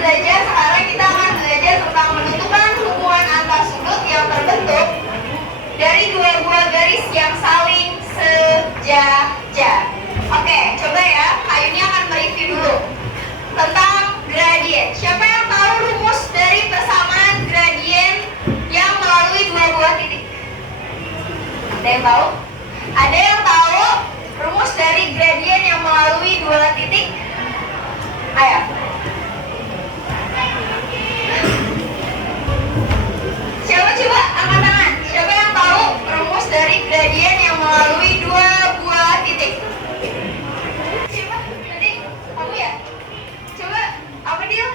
sekarang kita akan belajar tentang menentukan hubungan antar sudut yang terbentuk dari dua buah garis yang saling sejajar. Oke, coba ya, Kak Yuni akan mereview dulu tentang gradien. Siapa yang tahu rumus dari persamaan gradien yang melalui dua buah titik? Ada yang tahu? Ada yang tahu rumus dari gradien yang melalui dua titik? Ayo. Siapa coba angkat tangan? Siapa yang tahu rumus dari gradien yang melalui dua buah titik? Siapa? Tadi kamu ya? Coba apa dia?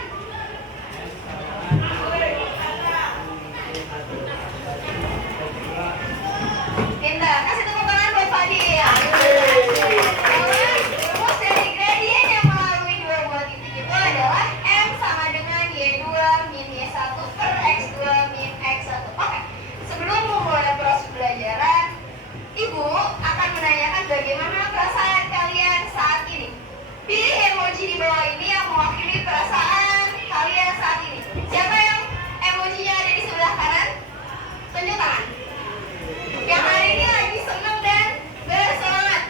Pintar. Kasih tepuk tangan buat Fadil. Rumus dari gradien yang melalui dua buah titik itu adalah M sama dengan Y2 min Y1 per X2 min X1. Oke, sebelum memulai proses pelajaran, Ibu akan menanyakan bagaimana perasaan kalian saat ini. Pilih emoji di bawah ini yang mewakili perasaan kalian saat ini. Siapa yang emojinya ada di sebelah kanan? Tunjuk tangan. Yang hari ini lagi senang dan bersemangat.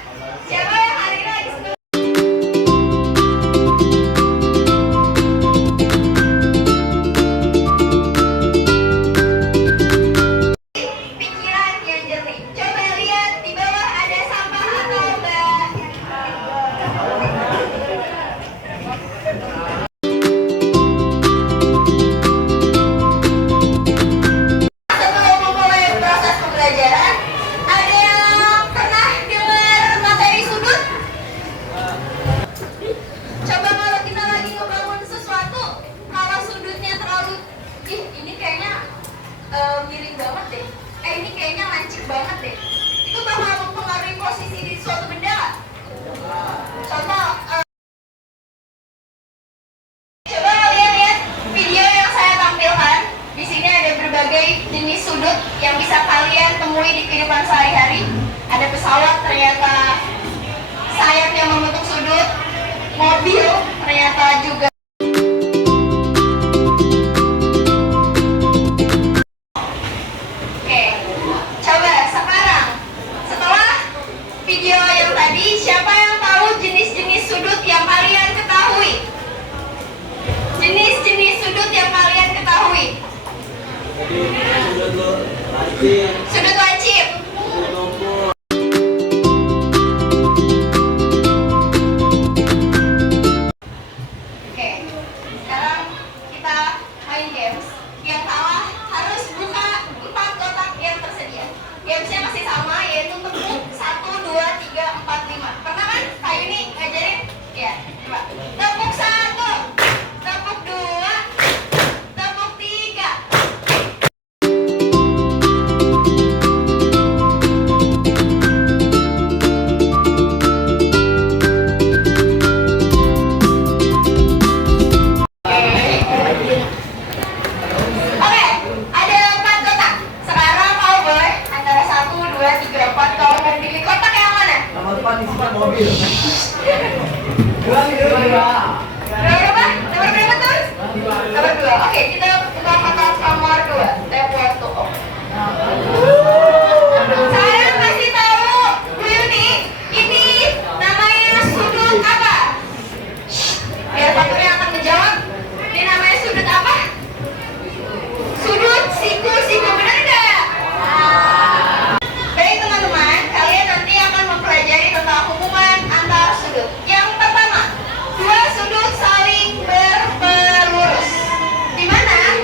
Siapa yang hari ini lagi senang? Pikiran yang jernih. Coba lihat di bawah ada sampah atau enggak? Sebelum memulai proses pembelajaran, ada yang pernah dengar materi sudut? Coba kalau kita lagi ngebangun sesuatu, kalau sudutnya terlalu, ini kayaknya miring banget deh. Ini kayaknya lancip banget deh. Itu bakal mempengaruhi posisi di suatu benda nggak? Contoh, coba kalian lihat video yang saya tampilkan. Di sini ada berbagai jenis sudut yang bisa kalian temui di kehidupan sehari-hari. Ada pesawat, ternyata sayapnya membentuk sudut. Mobil, ternyata juga. Oke, coba sekarang setelah video yang tadi, siapa yang tahu jenis-jenis sudut yang kalian ketahui? Jenis-jenis sudut yang kalian ketahui. Sudut wajib. Oke, sekarang kita main games. Yang kalah harus buka 4 kotak yang tersedia. Gamesnya masih sama, yaitu tepuk 1, 2, 3, 4, 5. Pernah kan Kak Yuni ngajarin? Ya, coba. Tepuk 1, tepuk 2, tepuk 3. Oke, ada 4 kotak. Sekarang kau boleh antara 1, 2, 3, 4. Kau mau pilih kotak yang mana? Nomor 4 disimpan mobil. Nomor berapa? Nomor berapa tuh? Nomor 2. Oke, kita buka kotak nomor 2. Tap waktu. Saya kasih tahu Bu Yuni, ini namanya sudut apa? Biar Faturnya akan menjawab. Ini namanya sudut apa? Sudut siku-siku, benar nggak? Baik teman-teman, kalian nanti akan mempelajari tentang hubungan antar sudut. Yang pertama, dua sudut saling berpelurus. Di mana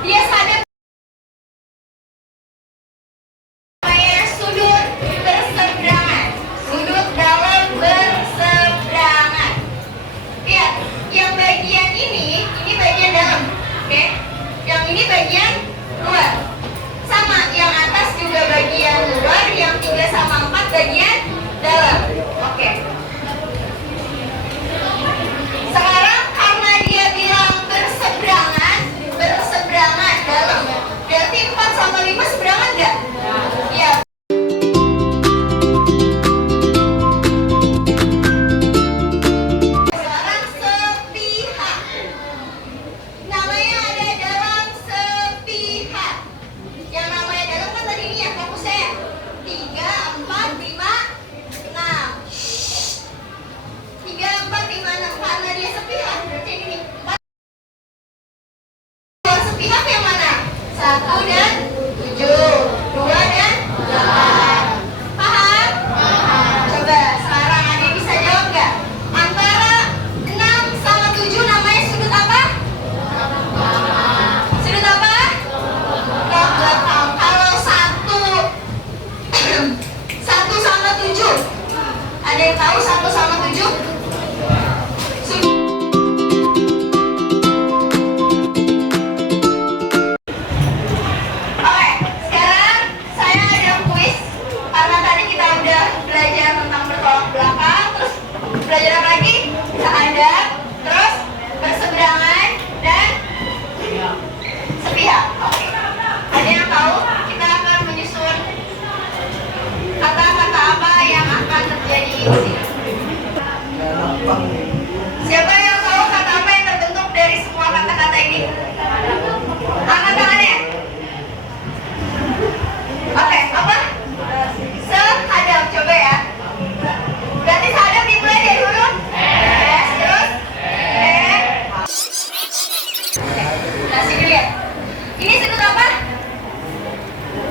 Dia sadap namanya sudut berseberangan. Sudut dalam berseberangan. Lihat, yang bagian ini bagian dalam, oke? Yang ini bagian luar. Sama, yang atas juga bagian luar, yang 3/4 bagian dalam. Oke. Sekarang karena dia bilang berseberangan dalam, berarti 4/5 seberangan nggak? Iya. Sekarang sepihak. Namanya ada dalam sepihak. Yang namanya dalam kan tadi ini ya fokusnya 3, 4, 5, 6. 3, 4, 5, 6. Karena dia sepihak berarti ini 4. Luar sepihak yang mana? 1 dan 7, 2 dan 8. Paham? Coba sekarang ada yang bisa jawab nggak? Antara 6 sama 7 namanya sudut apa? Sudut apa? Blok belakang. Kalau 1 sama 7, ada yang tahu 1 sama 7? Oke, sekarang saya ada kuis. Karena tadi kita udah belajar tentang bertolak belakang, terus belajar apa lagi? Sahadap, terus berseberangan dan sepihak. Oke. Ada yang tahu? Kita akan menyusun kata-kata apa yang akan terjadi di sini. Siapa yang tahu kata apa yang terbentuk dari semua kata-kata ini? Angkat tangannya. Oke, apa? Sehadap, coba ya. Berarti sehadap dimulai dari huruf S, terus Nah, sini lihat. Ini sudut apa?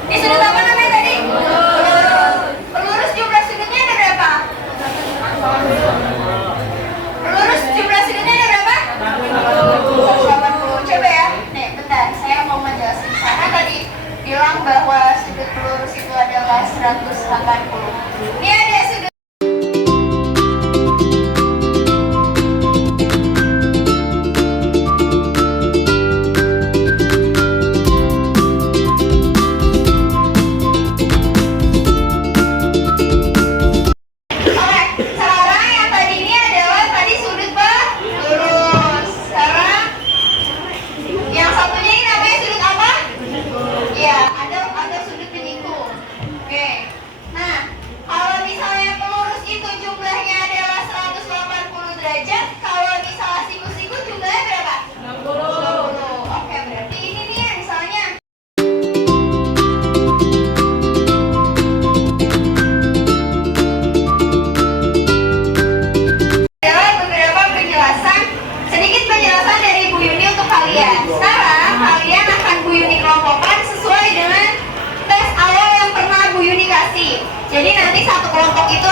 Ini sudut apa namanya tadi? Pelurus. Pelurus jumlah sudutnya ada berapa? Pelurus jumlah sudutnya ada berapa? 180. Coba ya. Nih, bentar. Saya mau menjelaskan. Karena tadi bilang bahwa sudut pelurus itu adalah 180. Ini ada sudut Jadi nanti satu kelompok itu